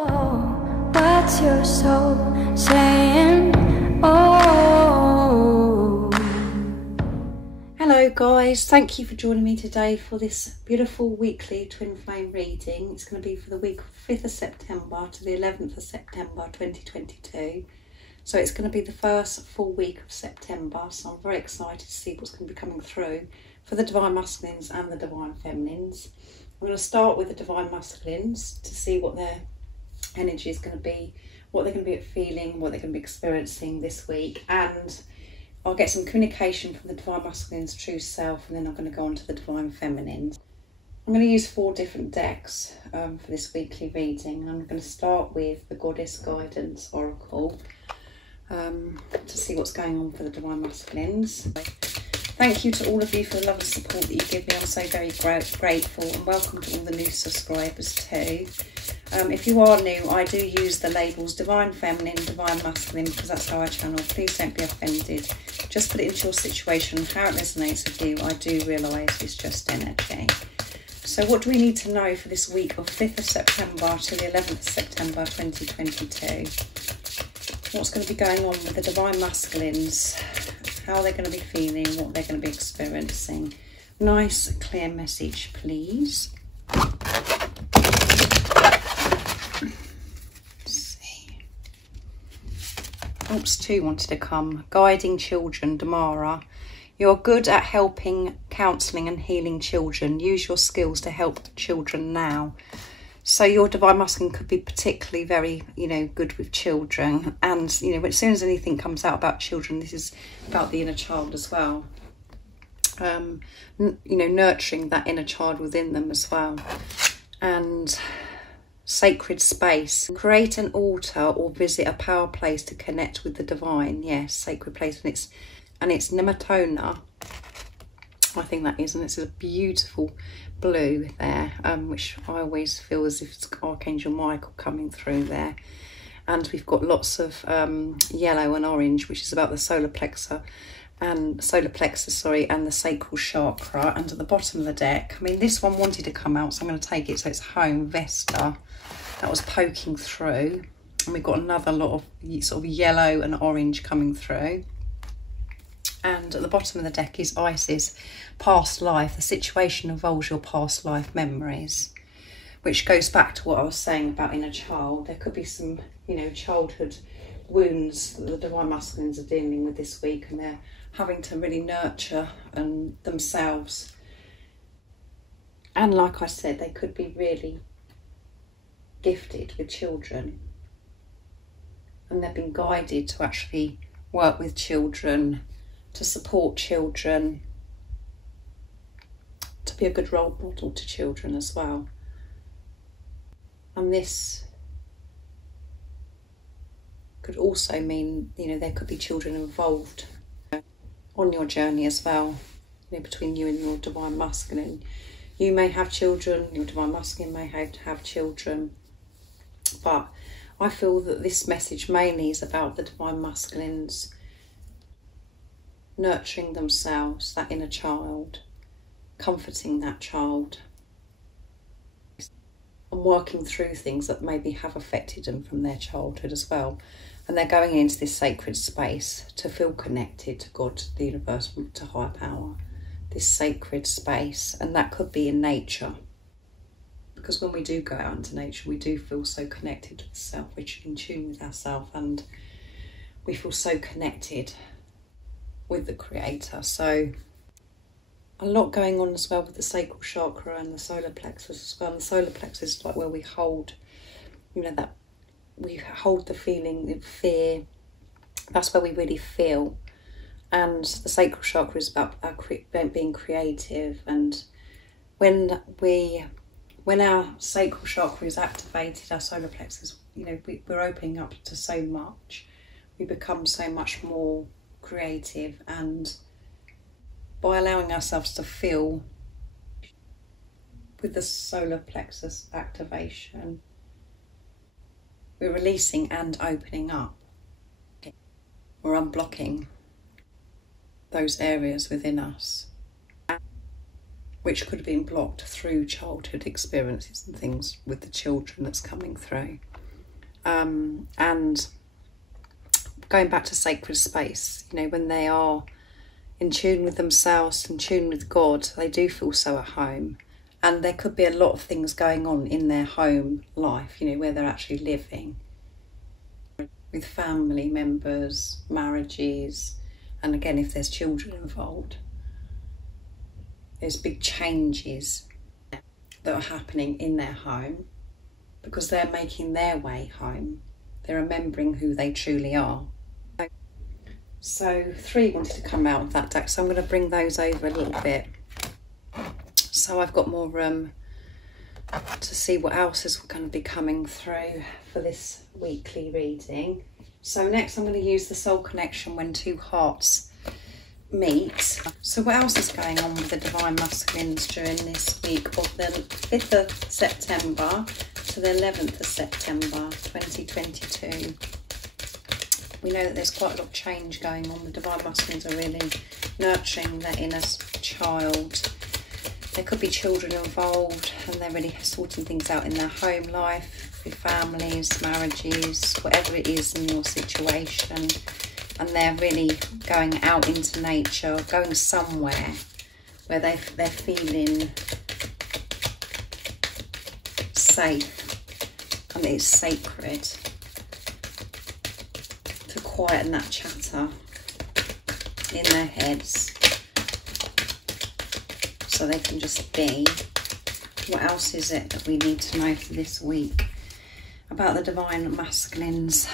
What's your soul saying? Oh. Hello guys, thank you for joining me today for this beautiful weekly twin flame reading. It's going to be for the week of 5th of September to the 11th of September 2022. So it's going to be the first full week of September, so I'm very excited to see what's going to be coming through for the Divine Masculines and the Divine Feminines. I'm going to start with the Divine Masculines to see what their energy is going to be, what they're going to be feeling, what they're going to be experiencing this week, and I'll get some communication from the Divine Masculine's true self, and then I'm going to go on to the Divine Feminines. I'm going to use 4 different decks for this weekly reading. I'm going to start with the Goddess Guidance Oracle to see what's going on for the Divine Masculines. Thank you to all of you for the love and support that you give me. I'm so very grateful, and welcome to all the new subscribers too. If you are new, I do use the labels Divine Feminine, Divine Masculine, because that's how I channel. Please don't be offended. Just put it into your situation, how it resonates with you. I do realise it's just energy. So what do we need to know for this week of 5th of September to the 11th of September 2022? What's going to be going on with the Divine Masculines? How they're going to be feeling, what they're going to be experiencing. Nice, clear message, please. Oops, 2 wanted to come. Guiding children, Damara. You're good at helping, counselling and healing children. Use your skills to help children now. So your Divine Masculine could be particularly very, good with children. And, as soon as anything comes out about children, this is about the inner child as well. Nurturing that inner child within them as well. And sacred space. Create an altar or visit a power place to connect with the divine. Yes, sacred place. And it's Nematona, I think that is, and it's a beautiful blue there, which I always feel as if it's Archangel Michael coming through there. And we've got lots of yellow and orange, which is about the solar plexus, and the sacral chakra. And at the bottom of the deck, this one wanted to come out, so I'm going to take it. So it's Home, Vesta, that was poking through, and we've got another lot of sort of yellow and orange coming through. And at the bottom of the deck is Isis, past life. The situation involves your past life memories, which goes back to what I was saying about inner child. There could be some, childhood wounds that the Divine Masculines are dealing with this week, and they're having to really nurture themselves. And like I said, they could be really gifted with children, and they've been guided to actually work with children, to support children, to be a good role model to children as well. And this could also mean, there could be children involved on your journey as well, between you and your Divine Masculine. You may have children, your Divine Masculine may have children, but I feel that this message mainly is about the Divine Masculines nurturing themselves, that inner child, comforting that child, and working through things that maybe have affected them from their childhood as well. And they're going into this sacred space to feel connected to God, to the universe, to higher power, this sacred space. And that could be in nature, because when we do go out into nature, we do feel so connected to the self, we're in tune with ourselves, and we feel so connected with the Creator. So a lot going on as well with the sacral chakra and the solar plexus as well. And the solar plexus is like where we hold, that we hold the feeling of fear. That's where we really feel. And the sacral chakra is about being creative. And when our sacral chakra is activated, our solar plexus, we're opening up to so much. We become so much more creative, and by allowing ourselves to feel with the solar plexus activation, we're releasing and opening up. We're unblocking those areas within us which could have been blocked through childhood experiences and things with the children that's coming through. and going back to sacred space, you know, when they are in tune with themselves, in tune with God, they do feel so at home. And there could be a lot of things going on in their home life, you know, where they're actually living with family members, marriages, and again, if there's children involved, there's big changes that are happening in their home because they're making their way home. They're remembering who they truly are. So 3 wanted to come out of that deck, so I'm going to bring those over a little bit. So I've got more room to see what else is going to be coming through for this weekly reading. So next I'm going to use the soul connection when two hearts meet. So what else is going on with the divine masculines during this week of the 5th of September to the 11th of September 2022? We know that there's quite a lot of change going on. The divine masculines are really nurturing their inner child. There could be children involved and they're really sorting things out in their home life, with families, marriages, whatever it is in your situation. And they're really going out into nature, going somewhere where they're feeling safe and it's sacred, to quieten that chatter in their heads so they can just be. What else is it that we need to know for this week about the divine masculine's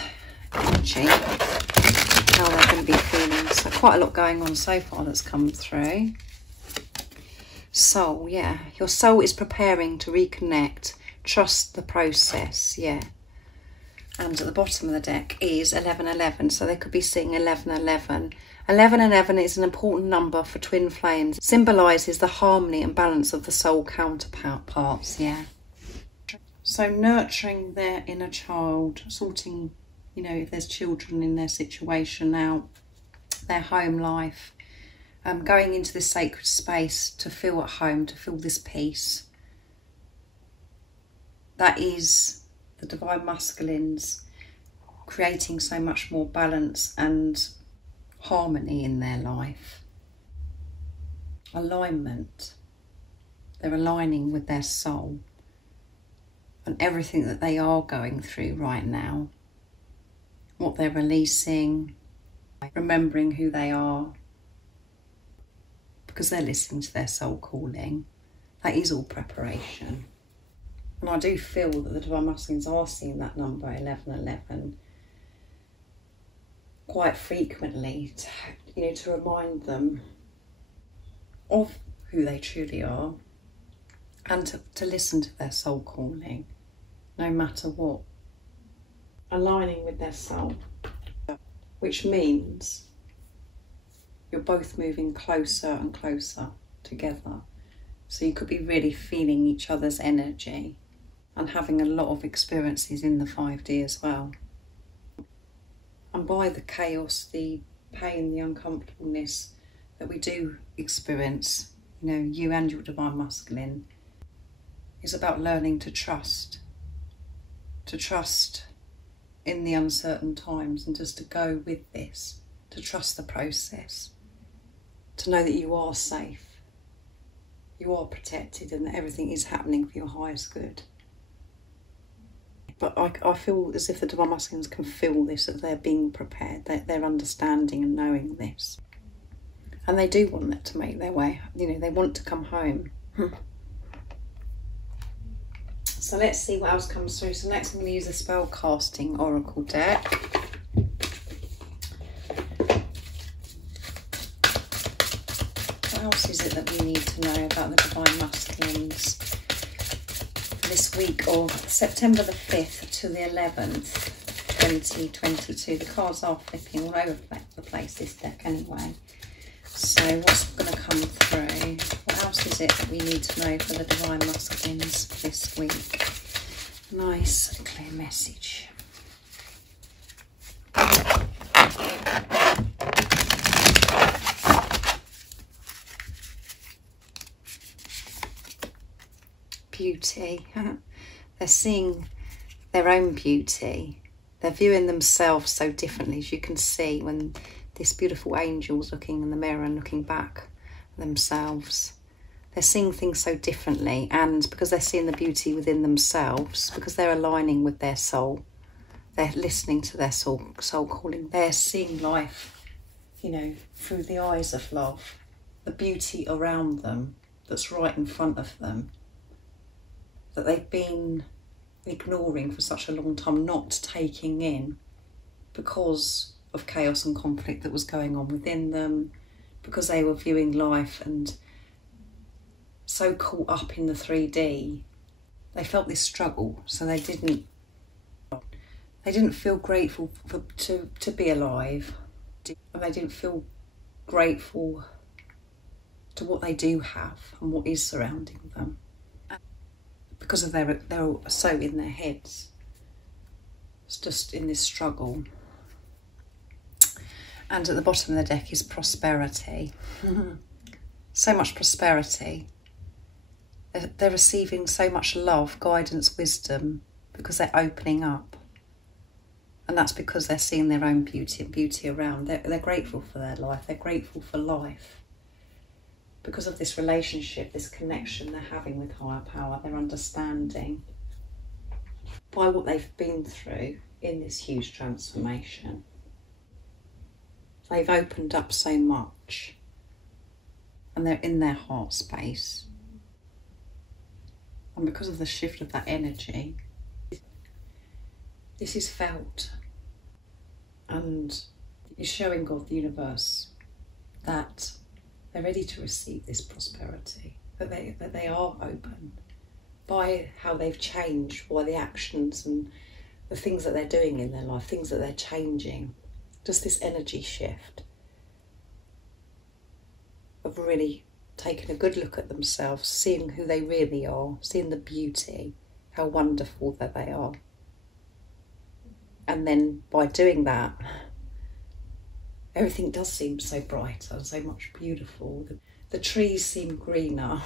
energy, how they're going to be feeling? So quite a lot going on so far that's come through. Soul, yeah, your soul is preparing to reconnect. Trust the process, yeah. And at the bottom of the deck is 1111, so they could be seeing 1111. 1111 is an important number for twin flames. It symbolises the harmony and balance of the soul counterparts, yeah. So nurturing their inner child, sorting, you know, if there's children in their situation out, their home life, going into this sacred space to feel at home, to feel this peace. That is the divine masculines creating so much more balance and harmony in their life. Alignment. They're aligning with their soul and everything that they are going through right now. What they're releasing, remembering who they are, because they're listening to their soul calling. That is all preparation. And I do feel that the divine masculines are seeing that number 1111 quite frequently, to remind them of who they truly are and to listen to their soul calling, no matter what. Aligning with their soul, which means you're both moving closer and closer together. So you could be really feeling each other's energy and having a lot of experiences in the 5D as well. And by the chaos, the pain, the uncomfortableness that we do experience, you and your divine masculine, is about learning to trust in the uncertain times and just to go with this, to trust the process, to know that you are safe, you are protected and that everything is happening for your highest good. But I feel as if the divine masculines can feel this, that they're being prepared, that they're understanding and knowing this. And they do want that to make their way, they want to come home. So let's see what else comes through. So next I'm going to use the spell casting oracle deck. What else is it that we need to know about the divine masculines this week of September the 5th to the 11th, 2022. The cards are flipping all over the place, this deck anyway. So what's going to come through? What else is it that we need to know for the divine masculines this week? Nice, clear message. Beauty. They're seeing their own beauty. They're viewing themselves so differently, as you can see when this beautiful angel's looking in the mirror and looking back at themselves. They're seeing things so differently, and because they're seeing the beauty within themselves, because they're aligning with their soul, they're listening to their soul calling. They're seeing life, you know, through the eyes of love, the beauty around them that's right in front of them, that they've been ignoring for such a long time, not taking in because of chaos and conflict that was going on within them, because they were viewing life and so caught up in the 3D. They felt this struggle, so they didn't feel grateful to be alive, and they didn't feel grateful to what they do have and what is surrounding them, because of they're so in their heads. It's just in this struggle. And at the bottom of the deck is prosperity. So much prosperity. They're receiving so much love, guidance, wisdom, because they're opening up. And that's because they're seeing their own beauty and beauty around. They're grateful for their life. They're grateful for life. Because of this relationship, this connection they're having with higher power, they're understanding by what they've been through in this huge transformation. They've opened up so much, and they're in their heart space. And because of the shift of that energy, this is felt, and is showing God, the universe, that they're ready to receive this prosperity, that they are open by how they've changed, by the actions and the things that they're doing in their life, things that they're changing. Just this energy shift of really taking a good look at themselves, seeing who they really are, seeing the beauty, how wonderful that they are. And then by doing that, everything does seem so brighter and so much beautiful. The trees seem greener.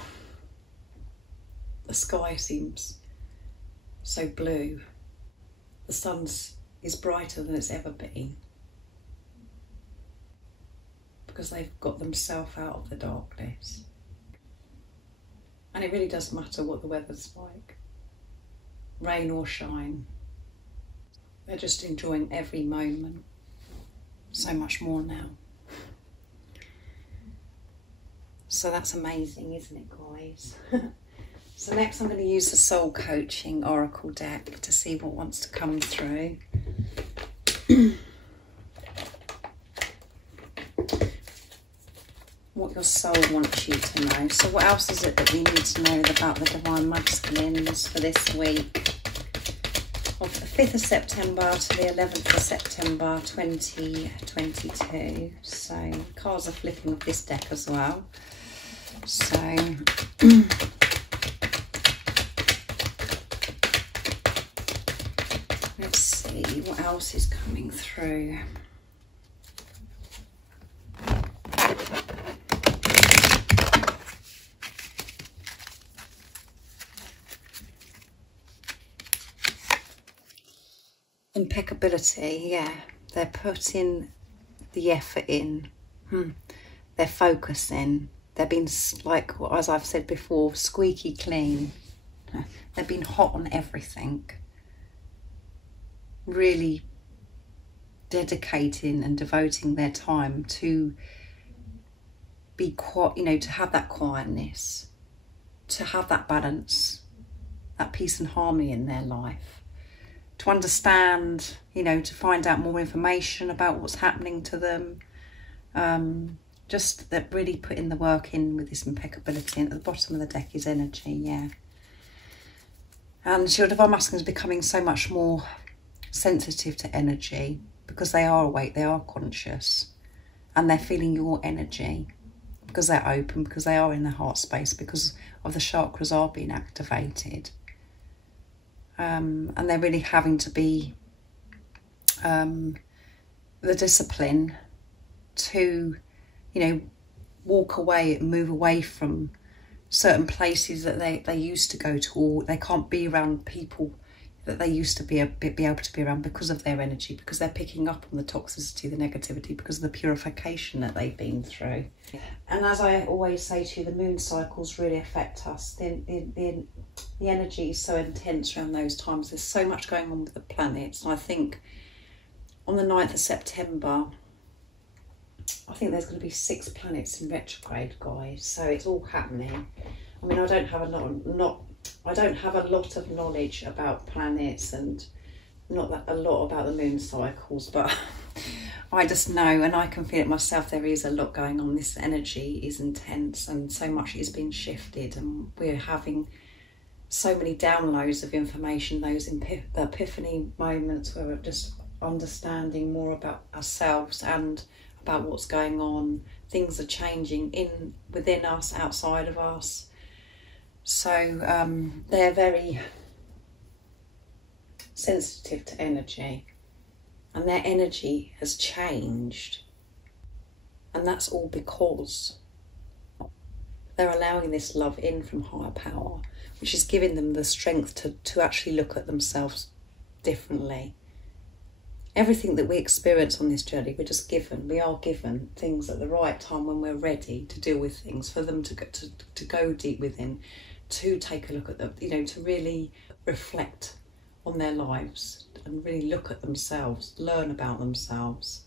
The sky seems so blue. The sun is brighter than it's ever been, because they've got themselves out of the darkness. And it really doesn't matter what the weather's like, rain or shine. They're just enjoying every moment so much more now. So that's amazing, isn't it, guys? So next I'm going to use the Soul Coaching Oracle deck to see what wants to come through. What your soul wants you to know. So what else is it that we need to know about the Divine Masculines for this week? Of the 5th of September to the 11th of September 2022. So cards are flipping with this deck as well. So let's see what else is coming through. Impeccability, yeah. They're putting the effort in. They're focusing. They've been, like, as I've said before, squeaky clean. They've been hot on everything. Really dedicating and devoting their time to be quiet, you know, to have that quietness, to have that balance, that peace and harmony in their life. To understand, you know, to find out more information about what's happening to them. Just that really putting the work in with this impeccability. And at the bottom of the deck is energy, yeah. And your Divine Masculine is becoming so much more sensitive to energy, because they are awake, they are conscious, and they're feeling your energy, because they're open, because they are in the heart space, because of the chakras are being activated. And they're really having to be the discipline to, you know, walk away and move away from certain places that they used to go to, or they can't be around people that they used to be able to be around because of their energy, because they're picking up on the toxicity, the negativity, because of the purification that they've been through. And as I always say to you, the moon cycles really affect us. The energy is so intense around those times. There's so much going on with the planets. And I think on the 9th of September, I think there's going to be 6 planets in retrograde, guys. So it's all happening. I mean, I don't have a lot of knowledge about planets and not a lot about the moon cycles, but I just know, and I can feel it myself, there is a lot going on. This energy is intense and so much is being shifted, and we're having so many downloads of information, those epiphany moments where we're just understanding more about ourselves and about what's going on. Things are changing within us, outside of us. So they're very sensitive to energy, and their energy has changed, and that's all because they're allowing this love in from higher power, which is giving them the strength to actually look at themselves differently. Everything that we experience on this journey, we are given things at the right time when we're ready to deal with things, for them to go deep within, to take a look at them, to really reflect on their lives and really look at themselves, learn about themselves.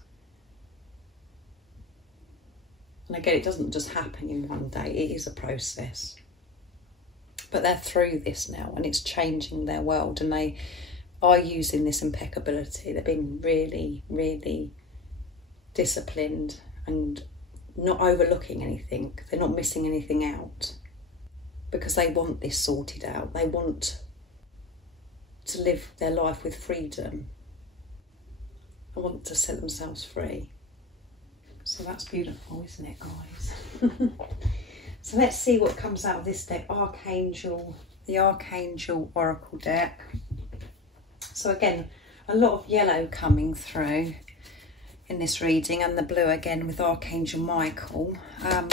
And again, it doesn't just happen in one day, it is a process. But they're through this now, and it's changing their world, and they are using this impeccability. They're being really, really disciplined and not overlooking anything. They're not missing anything out, because they want this sorted out. They want to live their life with freedom. They want to set themselves free. So that's beautiful, isn't it, guys? So let's see what comes out of this deck. The Archangel Oracle deck. So again, a lot of yellow coming through in this reading, and the blue again with Archangel Michael.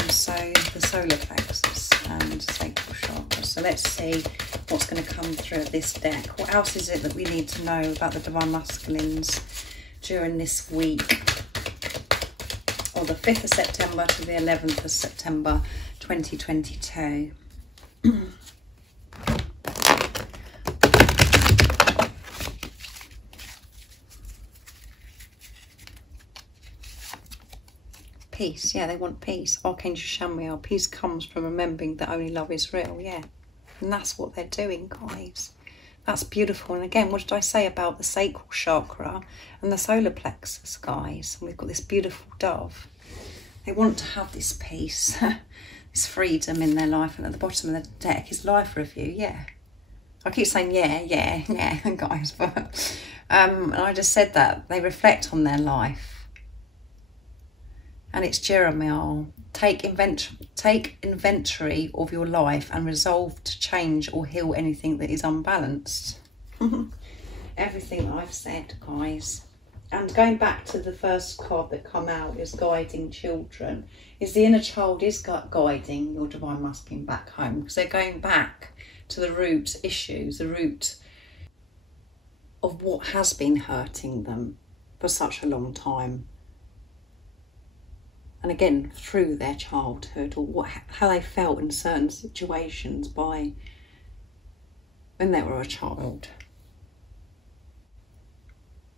So the solar plexus and sacral chakra. So let's see what's going to come through this deck. What else is it that we need to know about the Divine Masculines during this week, or the 5th of September to the 11th of September 2022? Peace, yeah, they want peace. Archangel Chamuel, peace comes from remembering that only love is real, yeah. And that's what they're doing, guys. That's beautiful. And again, what did I say about the sacral chakra and the solar plexus, guys? And we've got this beautiful dove. They want to have this peace, this freedom in their life. And at the bottom of the deck is life review, yeah. I keep saying yeah, guys, but and I just said that. They reflect on their life. And it's Jeremiah. Take inventory of your life and resolve to change or heal anything that is unbalanced. Everything that I've said, guys. And going back to the first card that come out is guiding children. Is the inner child is guiding your Divine Masculine back home, because they're going back to the root issues, the root of what has been hurting them for such a long time. And again, through their childhood, or how they felt in certain situations when they were a child.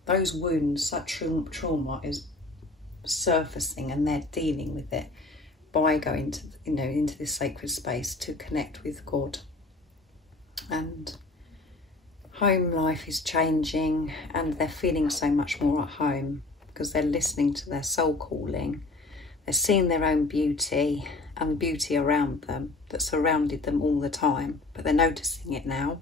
Those wounds, that trauma is surfacing, and they're dealing with it by going to, into this sacred space to connect with God. And home life is changing, and they're feeling so much more at home because they're listening to their soul calling. They're seeing their own beauty and beauty around them that surrounded them all the time, but they're noticing it now.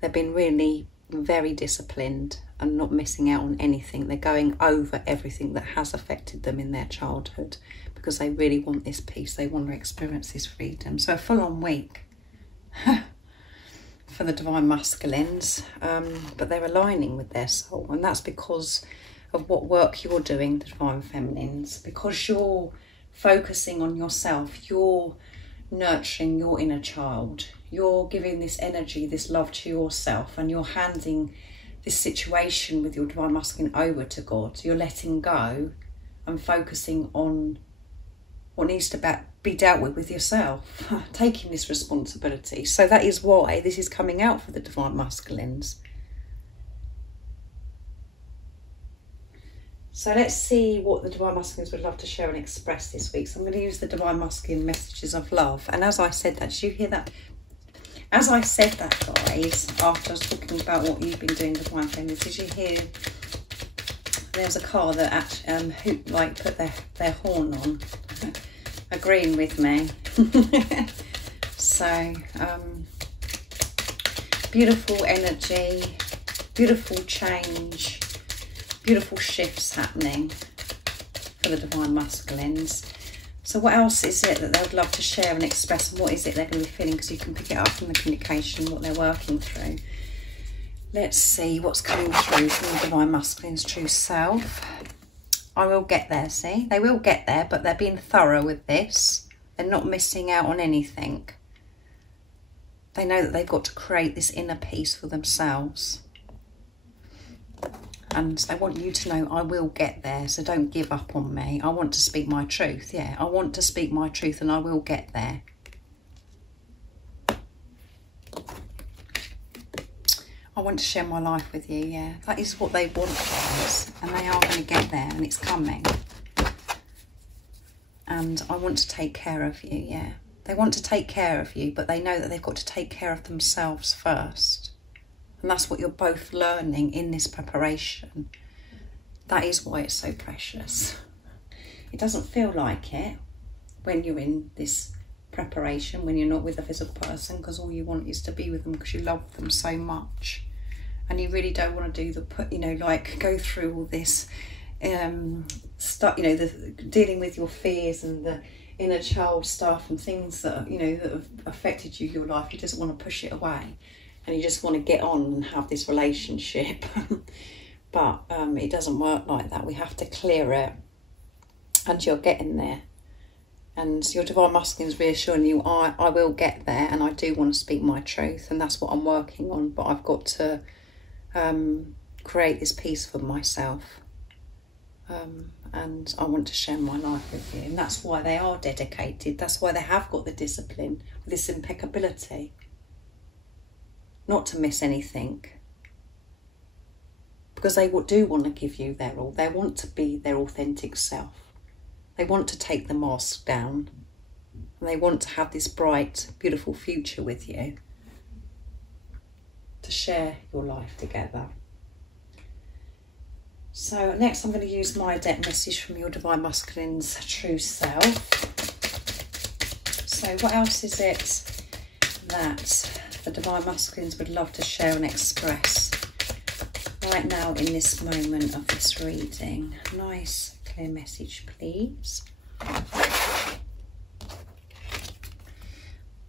They've been really very disciplined and not missing out on anything. They're going over everything that has affected them in their childhood, because they really want this peace. They want to experience this freedom. So a full-on week for the Divine Masculines, but they're aligning with their soul, and that's because of what work you're doing, the Divine Feminines, because you're focusing on yourself. You're nurturing your inner child. You're giving this energy, this love to yourself, and you're handing this situation with your Divine Masculine over to God. You're letting go and focusing on what needs to be dealt with yourself, taking this responsibility. So that is why this is coming out for the Divine Masculines. So let's see what the Divine Masculines would love to share and express this week. So I'm going to use the Divine Masculine messages of love. And as I said that, did you hear that? As I said that, guys, after I was talking about what you've been doing, Divine Feminines, did you hear there was a car that put their horn on, agreeing with me. So, beautiful energy, beautiful change, beautiful shifts happening for the Divine Masculines. So what else is it that they would love to share and express, and what is it they're going to be feeling, because you can pick it up from the communication, what they're working through. Let's see what's coming through from the Divine Masculine's true self. I will get there, see? They will get there, but they're being thorough with this. They're not missing out on anything. They know that they've got to create this inner peace for themselves. And they want you to know, I will get there, so don't give up on me. I want to speak my truth, yeah. I want to speak my truth and I will get there. I want to share my life with you, yeah. That is what they want, guys. And they are going to get there, and it's coming. And I want to take care of you, yeah. They want to take care of you, but they know that they've got to take care of themselves first. And that's what you're both learning in this preparation. That is why it's so precious. It doesn't feel like it when you're in this preparation, when you're not with a physical person, because all you want is to be with them because you love them so much. And you really don't want to do go through all this stuff, dealing with your fears and the inner child stuff and things that, that have affected you, your life. You just want to push it away. And you just want to get on and have this relationship. But it doesn't work like that. We have to clear it. And you're getting there. And your Divine Masculine is reassuring you, I will get there, and I do want to speak my truth. And that's what I'm working on. But I've got to create this peace for myself. And I want to share my life with you. And that's why they are dedicated. That's why they have got the discipline, this impeccability. Not to miss anything, because they do want to give you their all. They want to be their authentic self. They want to take the mask down, and they want to have this bright, beautiful future with you, to share your life together. So next I'm going to use my deck message from your Divine Masculine's true self. So what else is it that the Divine Masculines would love to share and express right now in this moment of this reading? Nice clear message, please.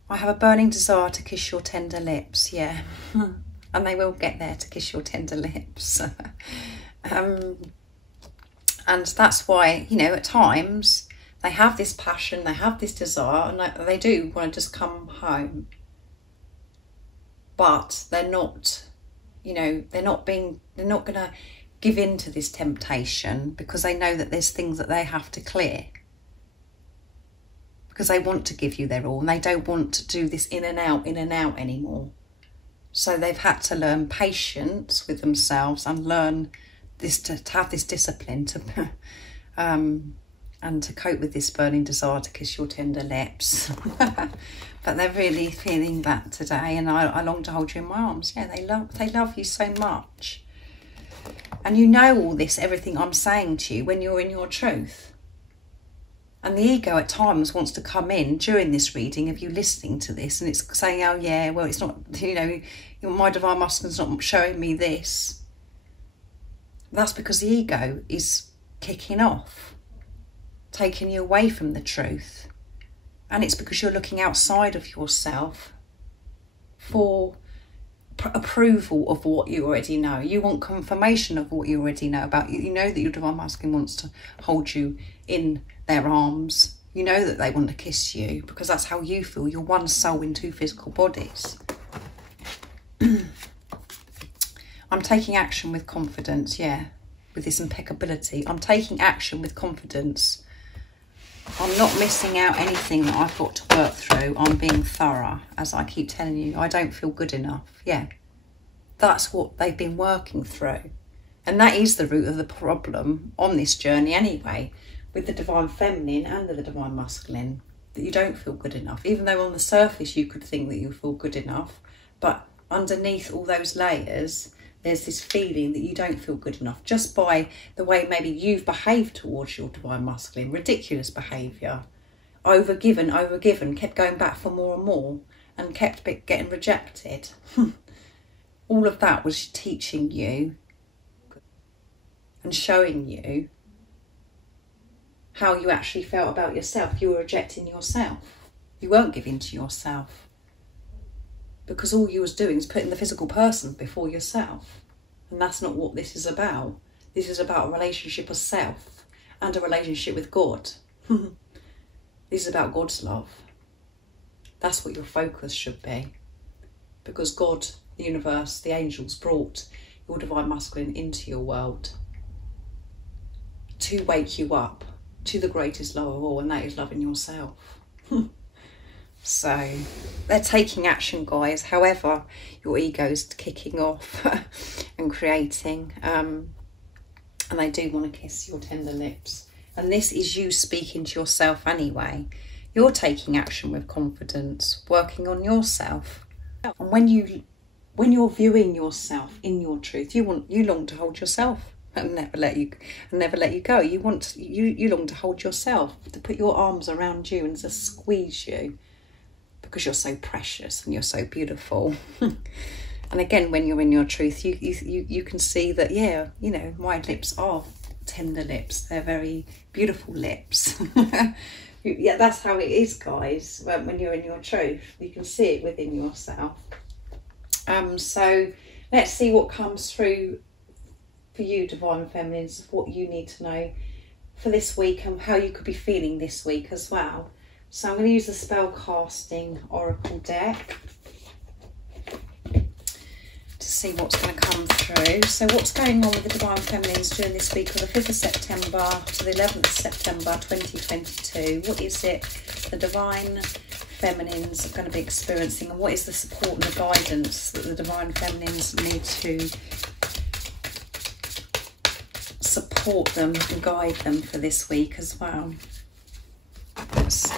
I have a burning desire to kiss your tender lips, yeah. And they will get there to kiss your tender lips. And that's why, at times they have this passion, they have this desire, and they do want to just come home. But they're not, they're not going to give in to this temptation, because they know that there's things that they have to clear. Because they want to give you their all, and they don't want to do this in and out anymore. So they've had to learn patience with themselves and learn this to have this discipline to and to cope with this burning desire to kiss your tender lips. But they're really feeling that today, and I long to hold you in my arms. Yeah, they love you so much. And you know all this, everything I'm saying to you, when you're in your truth. And the ego at times wants to come in during this reading of you listening to this, and it's saying, oh yeah, well, it's not, my Divine Masculine's not showing me this. That's because the ego is kicking off, taking you away from the truth. And it's because you're looking outside of yourself for approval of what you already know. You want confirmation of what you already know about you. You know that your Divine Masculine wants to hold you in their arms. You know that they want to kiss you because that's how you feel. You're one soul in two physical bodies. I'm taking action with confidence, yeah, with this impeccability. I'm taking action with confidence. I'm not missing out anything that I've got to work through. I'm being thorough, as I keep telling you. I don't feel good enough, yeah. That's what they've been working through. And that is the root of the problem on this journey anyway, with the divine feminine and the divine masculine, that you don't feel good enough. Even though on the surface you could think that you feel good enough, but underneath all those layers, there's this feeling that you don't feel good enough just by the way maybe you've behaved towards your divine masculine. Ridiculous behaviour. Overgiven, kept going back for more and more and kept getting rejected. All of that was teaching you and showing you how you actually felt about yourself. You were rejecting yourself. You weren't giving to yourself. Because all you was doing is putting the physical person before yourself. And that's not what this is about. This is about a relationship of self and a relationship with God. This is about God's love. That's what your focus should be. Because God, the universe, the angels brought your divine masculine into your world to wake you up to the greatest love of all, and that is loving yourself. So they're taking action, guys. However, your ego's kicking off and creating, and they do want to kiss your tender lips. And this is you speaking to yourself anyway. You're taking action with confidence, working on yourself. And when you're viewing yourself in your truth, you long to hold yourself and never let you go. You long to hold yourself, to put your arms around you and just squeeze you. Because you're so precious and you're so beautiful. And again, when you're in your truth, you can see that, yeah, you know, my lips are tender lips. They're very beautiful lips. Yeah, that's how it is, guys. When you're in your truth, you can see it within yourself. So let's see what comes through for you, divine feminines, of what you need to know for this week and how you could be feeling this week as well. So I'm going to use the spell casting oracle deck to see what's going to come through. So what's going on with the divine feminines during this week of the 5th of September to the 11th of September 2022? What is it the divine feminines are going to be experiencing, and what is the support and the guidance that the divine feminines need to support them and guide them for this week as well? Let's see.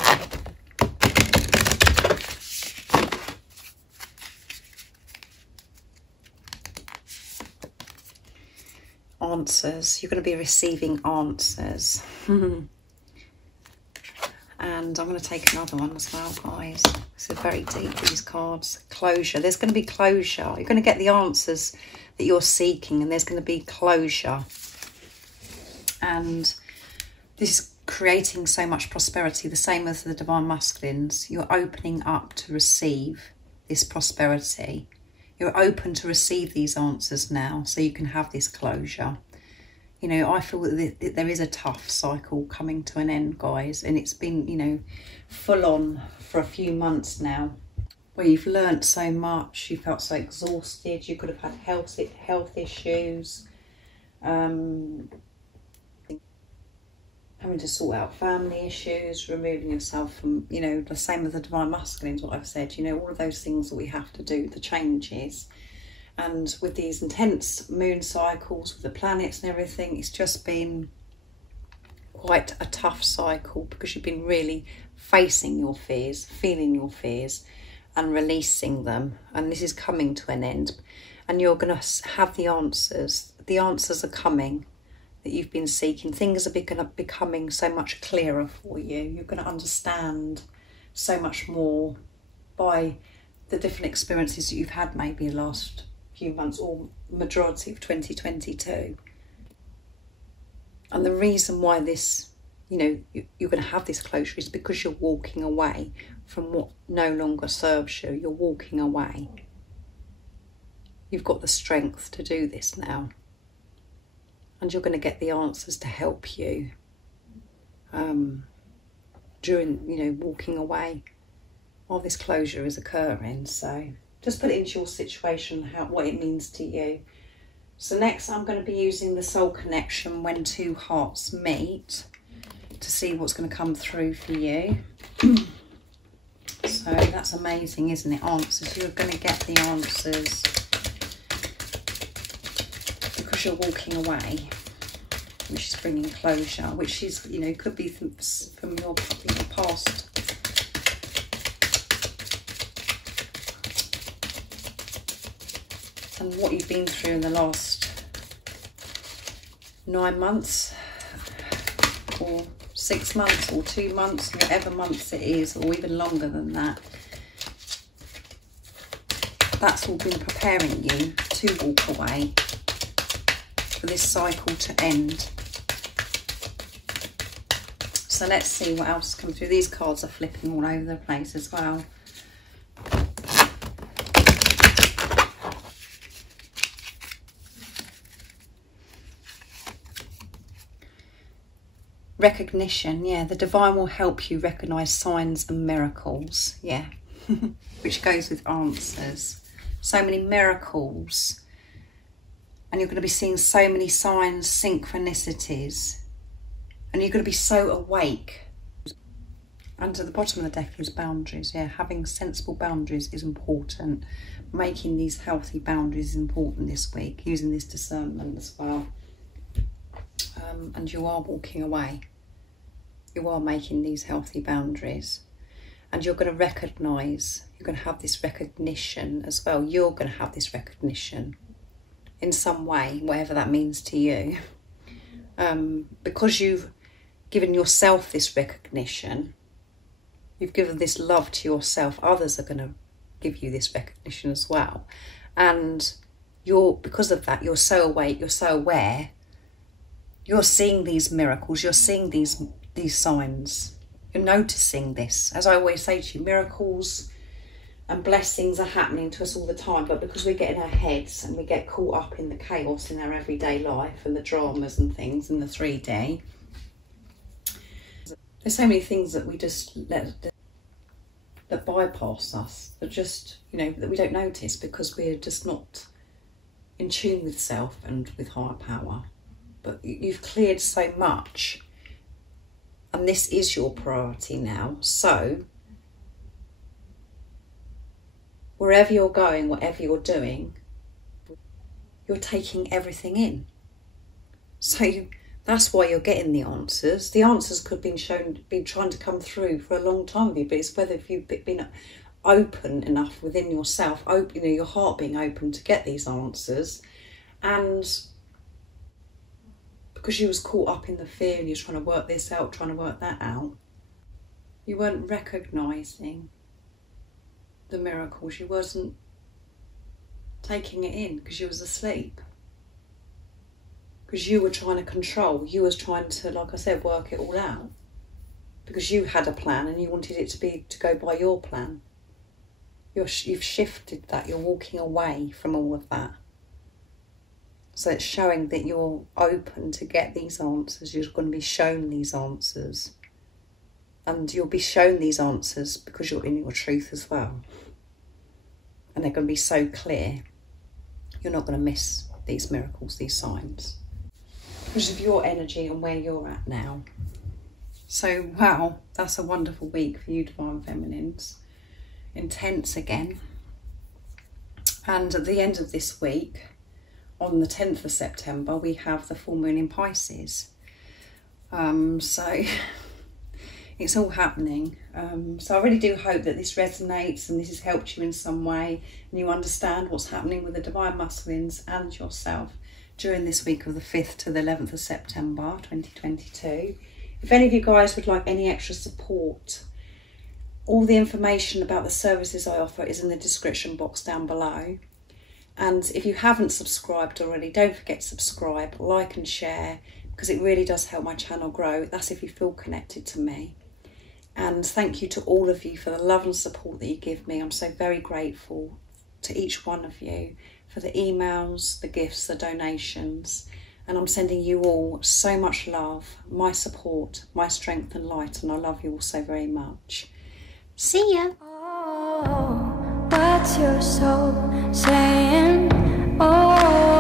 Answers. You're going to be receiving answers. And I'm going to take another one as well, guys. This is very deep, these cards. Closure. There's going to be closure. You're going to get the answers that you're seeking, and there's going to be closure. And this is creating so much prosperity, the same as the divine masculines. You're opening up to receive this prosperity. You're open to receive these answers now, so you can have this closure. You know, I feel that there is a tough cycle coming to an end, guys, and it's been, you know, full on for a few months now, where you've learnt so much, you felt so exhausted, you could have had health issues, having to sort out family issues, removing yourself from, you know, the same as the divine masculine is what I've said, you know, all of those things that we have to do, the changes. And with these intense moon cycles, with the planets and everything, it's just been quite a tough cycle, because you've been really facing your fears, feeling your fears and releasing them. And this is coming to an end. And you're going to have the answers. The answers are coming that you've been seeking. Things are becoming so much clearer for you. You're going to understand so much more by the different experiences that you've had maybe the last few months or majority of 2022. And the reason why this, you know, you're going to have this closure is because you're walking away from what no longer serves you. You're walking away. You've got the strength to do this now. And you're going to get the answers to help you during, you know, walking away while this closure is occurring. So just put it into your situation, what it means to you. So next I'm going to be using the soul connection when two hearts meet to see what's going to come through for you. So that's amazing, isn't it? Answers. You're going to get the answers because you're walking away, which is bringing closure, which is, you know, could be from your past. And what you've been through in the last 9 months, or 6 months, or 2 months, whatever months it is, or even longer than that. That's all been preparing you to walk away, for this cycle to end. So let's see what else comes through. These cards are flipping all over the place as well. Recognition, yeah, the divine will help you recognise signs and miracles, yeah, which goes with answers. So many miracles, and you're going to be seeing so many signs, synchronicities, and you're going to be so awake. And at the bottom of the deck is boundaries, yeah, having sensible boundaries is important. Making these healthy boundaries is important this week, using this discernment as well. And you are walking away. You are making these healthy boundaries. And you're going to recognise, you're going to have this recognition as well. You're going to have this recognition in some way, whatever that means to you. Because you've given yourself this recognition, you've given this love to yourself, others are going to give you this recognition as well. And because of that, you're so awake, you're so aware. You're seeing these miracles, you're seeing these signs, you're noticing this. As I always say to you, miracles and blessings are happening to us all the time, but because we get in our heads and we get caught up in the chaos in our everyday life and the dramas and things in the 3D, there's so many things that we just that bypass us, that just, you know, that we don't notice because we're just not in tune with self and with higher power. But you've cleared so much, and this is your priority now. So wherever you're going, whatever you're doing, you're taking everything in. So that's why you're getting the answers. The answers could have been trying to come through for a long time with you, but it's whether if you've been open enough within yourself, you know, your heart being open to get these answers. And because you was caught up in the fear and you're trying to work this out, trying to work that out, you weren't recognising the miracles. You wasn't taking it in because you was asleep. Because you were trying to control. You was trying to, like I said, work it all out. Because you had a plan and you wanted it to go by your plan. You've shifted that. You're walking away from all of that. So it's showing that you're open to get these answers. You're going to be shown these answers. And you'll be shown these answers because you're in your truth as well. And they're going to be so clear. You're not going to miss these miracles, these signs, because of your energy and where you're at now. So, wow, that's a wonderful week for you, Divine Feminines. Intense again. And at the end of this week, on the 10th of September, we have the full moon in Pisces. So it's all happening. So I really do hope that this resonates and this has helped you in some way and you understand what's happening with the Divine Masculines and yourself during this week of the 5th to the 11th of September 2022. If any of you guys would like any extra support, all the information about the services I offer is in the description box down below. And if you haven't subscribed already, don't forget to subscribe, like and share, because it really does help my channel grow. That's if you feel connected to me. And thank you to all of you for the love and support that you give me. I'm so very grateful to each one of you for the emails, the gifts, the donations, And I'm sending you all so much love, my support, my strength and light, and I love you all so very much. See ya. Oh, what's your soul saying? Oh.